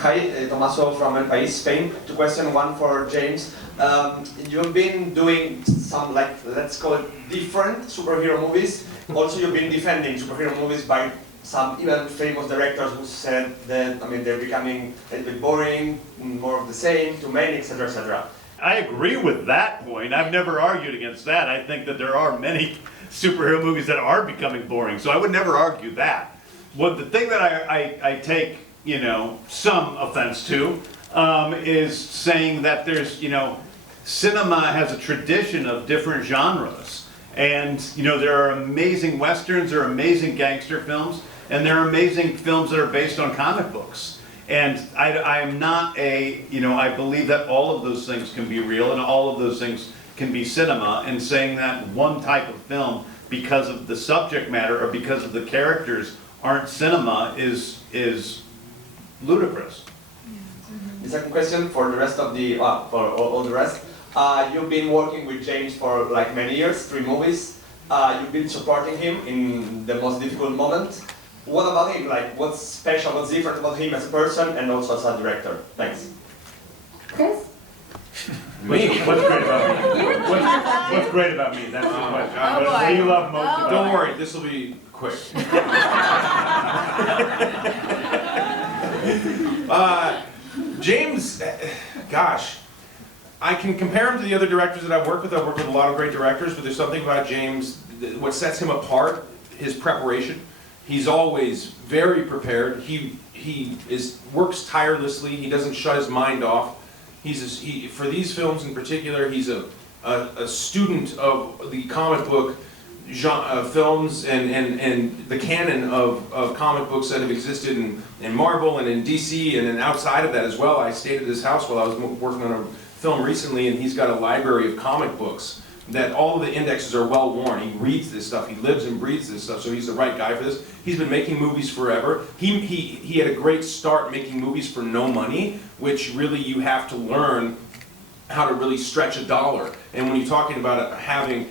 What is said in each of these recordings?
Hi, Tommaso from El País, Spain. Two questions, one for James. You've been doing some, like, let's call it different superhero movies. Also, you've been defending superhero movies by some even famous directors who said that, I mean, they're becoming a little bit boring, more of the same, too many, etc., etc. I agree with that point. I've never argued against that. I think that there are many superhero movies that are becoming boring, so I would never argue that. Well, the thing that I take, you know, some offense to is saying that there's, you know, cinema has a tradition of different genres. And, you know, there are amazing westerns, there are amazing gangster films, and there are amazing films that are based on comic books. And I am not you know, I believe that all of those things can be real and all of those things can be cinema, and saying that one type of film, because of the subject matter or because of the characters, aren't cinema is ludicrous. The second question for the rest of the, for all the rest. You've been working with James for like many years, 3 movies. You've been supporting him in the most difficult moment. What about him? Like, what's special, what's different about him as a person and also as a director? Thanks. Chris? What's great about me? What's great about me? That's the question. What do you love most about me? Don't worry, this will be quick. James, gosh, I can compare him to the other directors that I've worked with. I've worked with a lot of great directors, but there's something about James, what sets him apart, his preparation. He's always very prepared. He works tirelessly. He doesn't shut his mind off. For these films in particular, he's a student of the comic book genre, films and the canon of comic books that have existed in Marvel and in DC and then outside of that as well. I stayed at his house while I was working on a film recently, and he's got a library of comic books that all of the indexes are well worn. He reads this stuff, he lives and breathes this stuff, so he's the right guy for this. He's been making movies forever. He had a great start making movies for no money, which really you have to learn how to really stretch a dollar. And when you're talking about having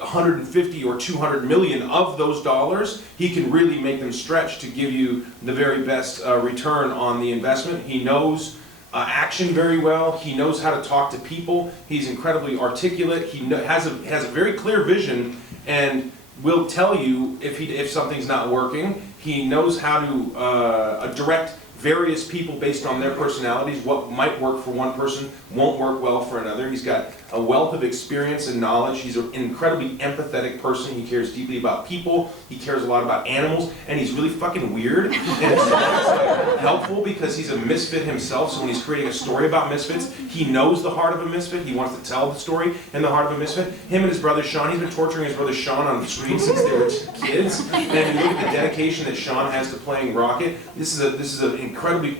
150 or 200 million of those dollars, he can really make them stretch to give you the very best return on the investment. He knows action very well. He knows how to talk to people. He's incredibly articulate. He has a very clear vision and will tell you if something's not working. He knows how to direct various people based on their personalities. What might work for one person won't work well for another. He's got a wealth of experience and knowledge. He's an incredibly empathetic person. He cares deeply about people. He cares a lot about animals, and he's really fucking weird. And it's helpful because he's a misfit himself, so when he's creating a story about misfits, he knows the heart of a misfit. He wants to tell the story in the heart of a misfit. Him and his brother Sean, he's been torturing his brother Sean on the screen since they were kids. And if you look at the dedication that Sean has to playing Rocket, this is an incredibly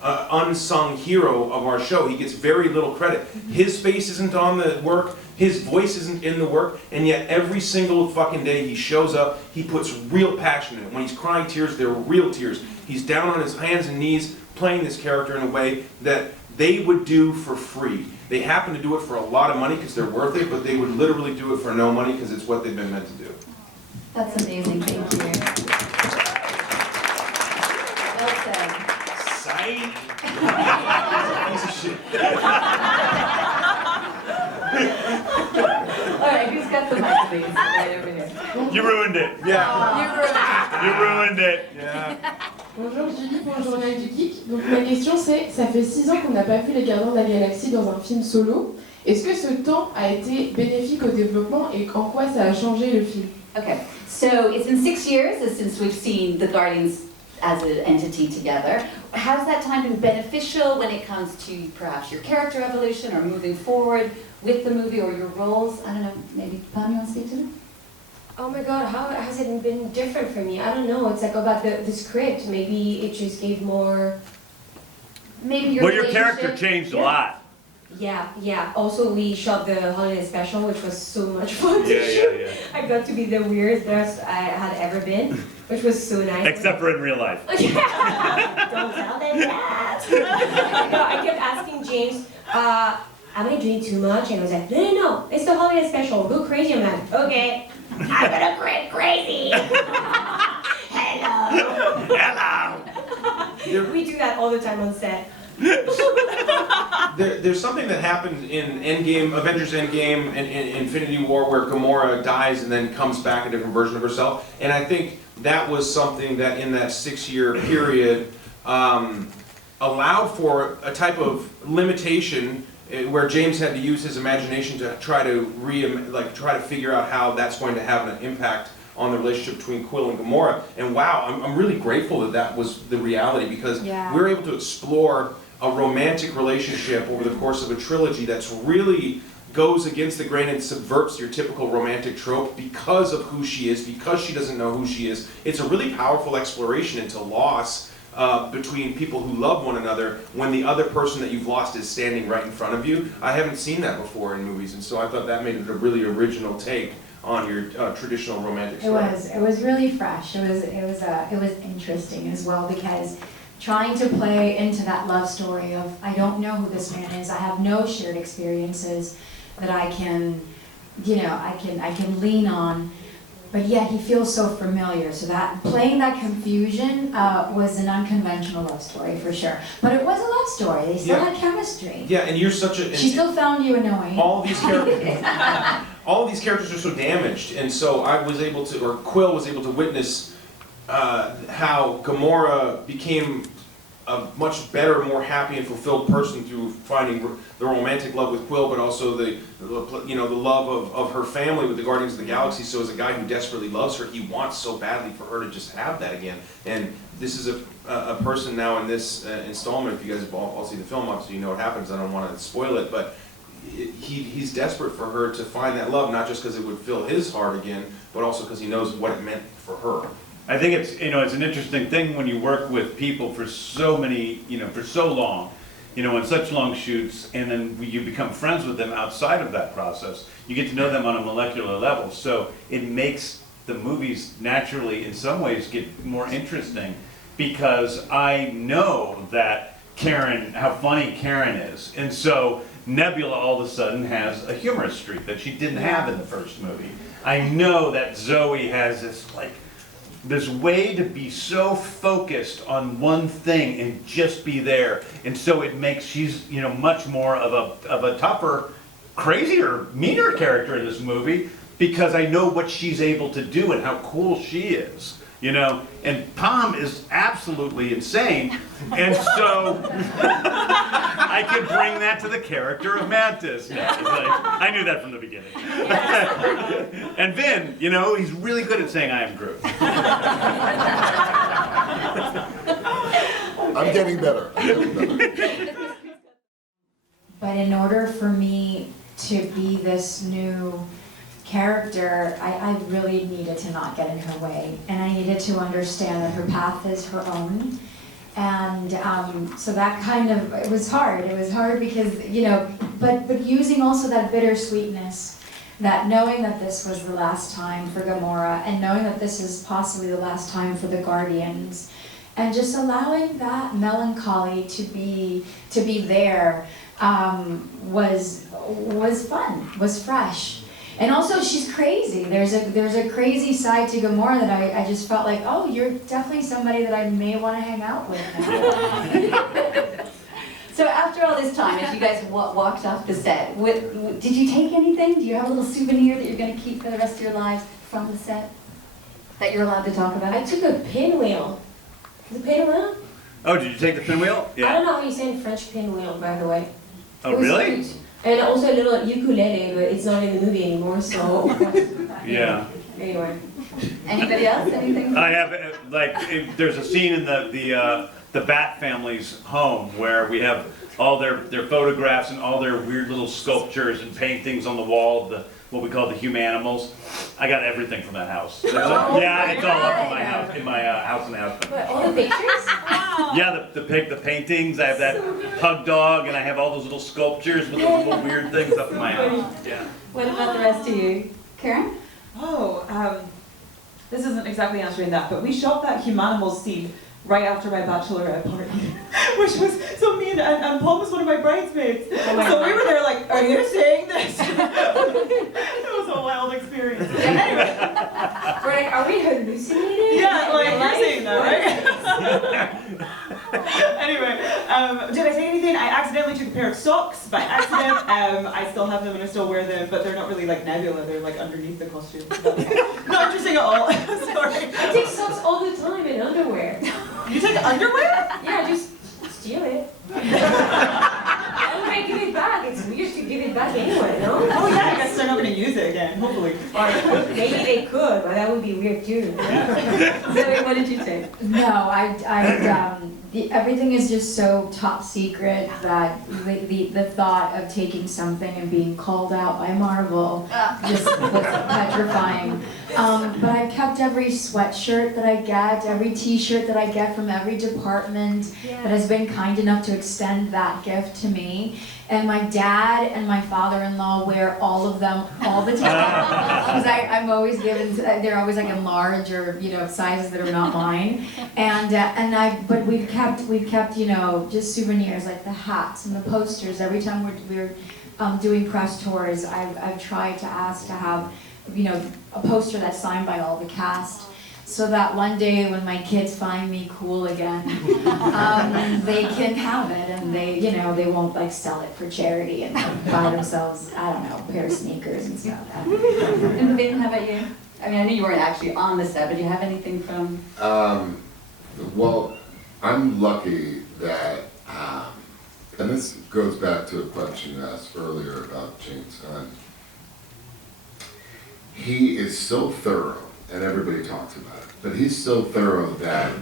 unsung hero of our show. He gets very little credit. His face isn't on the work, his voice isn't in the work, and yet every single fucking day he shows up, he puts real passion in it. When he's crying tears, they're real tears. He's down on his hands and knees playing this character in a way that they would do for free. They happen to do it for a lot of money because they're worth it, but they would literally do it for no money because it's what they've been meant to do. That's amazing, thank you. Well said. Sight. Piece of shit. Alright, who's got the mic, please? Right over here. You ruined it. Yeah. You ruined it. Yeah. Bonjour Julie pour le journal du Geek. Donc ma question c'est, ça fait 6 ans qu'on n'a pas vu les Gardiens de la Galaxie dans un film solo. Est-ce que ce temps a été bénéfique au développement et en quoi ça a changé le film? Okay, so it's been 6 years since we've seen the Guardians as an entity together. Has that time been beneficial when it comes to perhaps your character evolution or moving forward with the movie or your roles? I don't know, maybe Pam, you want to speak to that? Oh my god, how has it been different for me? I don't know, it's like about the script. Maybe it just gave more... Maybe your Well, your character relationship- changed a lot. Yeah. Also, we shot the holiday special, which was so much fun to Yeah. shoot. I got to be the weirdest dress I had ever been, which was so nice. Except for in real life. Yeah. Don't tell them that. No, I kept asking James, am I doing too much? And I was like, no, it's the holiday special. Go crazy on that. Okay. I'm gonna go crazy. Hello. We do that all the time on set. There's something that happened in Endgame, Avengers Endgame, and Infinity War, where Gamora dies and then comes back a different version of herself. And I think that was something that in that 6-year period allowed for a type of limitation where James had to use his imagination to try to try to figure out how that's going to have an impact on the relationship between Quill and Gamora. And wow, I'm really grateful that that was the reality, because we're able to explore a romantic relationship over the course of a trilogy that's really goes against the grain and subverts your typical romantic trope because of who she is, because she doesn't know who she is. It's a really powerful exploration into loss between people who love one another when the other person that you've lost is standing right in front of you. I haven't seen that before in movies, and so I thought that made it a really original take on your traditional romantic story. It was really fresh. It was interesting as well, because trying to play into that love story of, I don't know who this man is, I have no shared experiences that I can, I can lean on, but yet he feels so familiar. So that playing that confusion was an unconventional love story for sure. But it was a love story. They still had chemistry. Yeah, and you're such a... She still found you annoying. All these characters, all of these characters are so damaged, and so I was able to, or Quill was able to witness how Gamora became a much better, more happy and fulfilled person through finding the romantic love with Quill, but also the love of her family with the Guardians of the Galaxy. So as a guy who desperately loves her, he wants so badly for her to just have that again. And this is a person now in this installment, if you guys have all seen the film, obviously you know what happens, I don't want to spoil it, but he's desperate for her to find that love, not just because it would fill his heart again, but also because he knows what it meant for her. I think it's an interesting thing when you work with people for so many, for so long, in such long shoots, and then you become friends with them outside of that process. You get to know them on a molecular level, so it makes the movies naturally, in some ways, get more interesting, because I know that how funny Karen is, and so Nebula all of a sudden has a humorous streak that she didn't have in the first movie. I know that Zoe has this way to be so focused on one thing and just be there, and so it makes she's much more of a tougher, crazier, meaner character in this movie, because I know what she's able to do and how cool she is. And Tom is absolutely insane, and so I can bring that to the character of Mantis. I knew that from the beginning. And Vin, he's really good at saying I am Groot. I'm getting better. But in order for me to be this new character, I really needed to not get in her way, and I needed to understand that her path is her own. And so that it was hard. It was hard because, but using also that bittersweetness, that knowing that this was the last time for Gamora, and knowing that this is possibly the last time for the Guardians, and just allowing that melancholy to be there was fun, was fresh. And also, she's crazy. There's a crazy side to Gamora that I just felt like, oh, you're definitely somebody that I may want to hang out with now. So after all this time, as you guys walked off the set, did you take anything? Do you have a little souvenir that you're going to keep for the rest of your lives from the set that you're allowed to talk about? I took a pinwheel. Is it pinwheel? Oh, did you take the pinwheel? I don't know how you say in French pinwheel, by the way. Oh, really? Cute. And also a little ukulele, but it's not in the movie anymore, so... Yeah. Anyway. Anybody else? Anything? I have, there's a scene in the Bat family's home where we have all their photographs and all their weird little sculptures and paintings on the wall of what we call the humanimals. I got everything from that house. Yeah, it's all up in my house, house in the house. What, all the pictures? Yeah, the paintings. I have that pug dog, and I have all those little sculptures with those little weird things up in my house. Yeah. What about the rest of you? Karen? Oh, this isn't exactly answering that, but we shot that humanimals scene right after my bachelorette party, which was, so me and Paul was one of my bridesmaids. So we were there like, are you saying this? It was a wild experience. Anyway. Are we hallucinating? Yeah, like you're saying that, right? Anyway, did I say anything? I accidentally took a pair of socks by accident. I still have them and I still wear them, but they're not really like nebula. They're like underneath the costume. Not interesting at all. Sorry. I take socks all the time and underwear. You take underwear? Yeah, just steal it. Okay, give it back. It's weird to give it back anyway, no? Oh yeah, I guess they're not going to use it again, hopefully. Or maybe they could, but that would be weird too. Zoe, what did you take? No, everything is just so top secret that the thought of taking something and being called out by Marvel just was petrifying. But I've kept every sweatshirt that I get, every t-shirt that I get from every department that has been kind enough to extend that gift to me. And my dad and my father-in-law wear all of them all the time. Because I'm always given, they're always like in large or, sizes that are not mine. But we've kept, just souvenirs like the hats and the posters. Every time we're doing press tours, I've tried to ask to have, a poster that's signed by all the cast. So that one day when my kids find me cool again, they can have it and they won't like sell it for charity and buy themselves, I don't know, a pair of sneakers and stuff. And Vin, how about you? I mean, I know you weren't actually on the set, but do you have anything from? Well, I'm lucky that, and this goes back to a question you asked earlier about James Gunn. He is so thorough, and everybody talks about it, but he's so thorough that,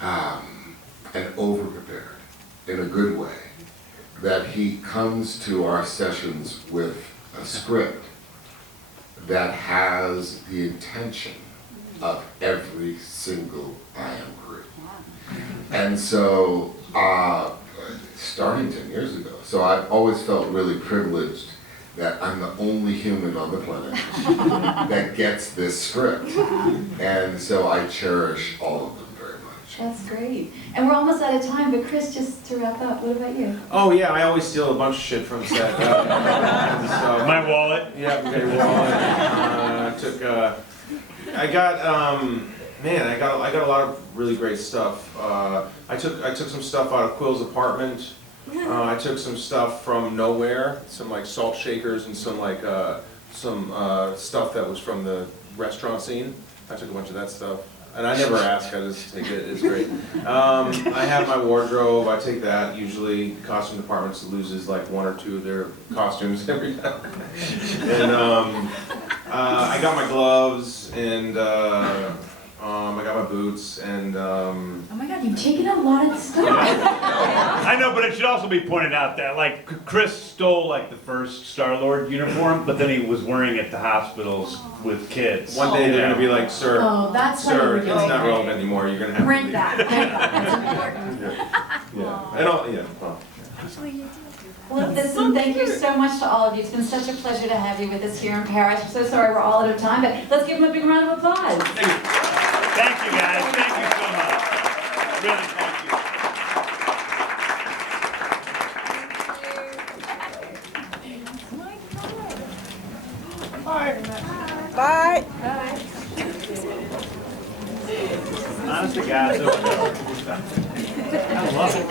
and over-prepared in a good way, that he comes to our sessions with a script that has the intention of every single I am group. And so, starting 10 years ago, so I've always felt really privileged that I'm the only human on the planet that gets this script. And so I cherish all of them very much. That's great. And we're almost out of time, but Chris, just to wrap up, what about you? Oh yeah, I always steal a bunch of shit from set. My wallet. Yeah, your wallet. I got a lot of really great stuff. I took some stuff out of Quill's apartment. I took some stuff from nowhere, some like salt shakers and some stuff that was from the restaurant scene. I took a bunch of that stuff. And I never ask, I just take it, it's great. I have my wardrobe, I take that. Usually costume departments loses like one or two of their costumes every time. And I got my gloves and I got my boots and Oh my God, you've taken a lot of stuff. I know, but it should also be pointed out that like Chris stole like the first Star-Lord uniform, but then he was wearing it to hospitals with kids. one day they're gonna be like, sir, That's why sir, we're it's doing not it. relevant anymore, you're gonna have to Print leave. that. That's important. Yeah, and all, yeah, well. Well, listen, thank you so much to all of you. It's been such a pleasure to have you with us here in Paris. I'm so sorry we're all out of time, but let's give them a big round of applause. Thank you guys, thank you so much. Really, thank you. Bye. Honest to God, so I love it.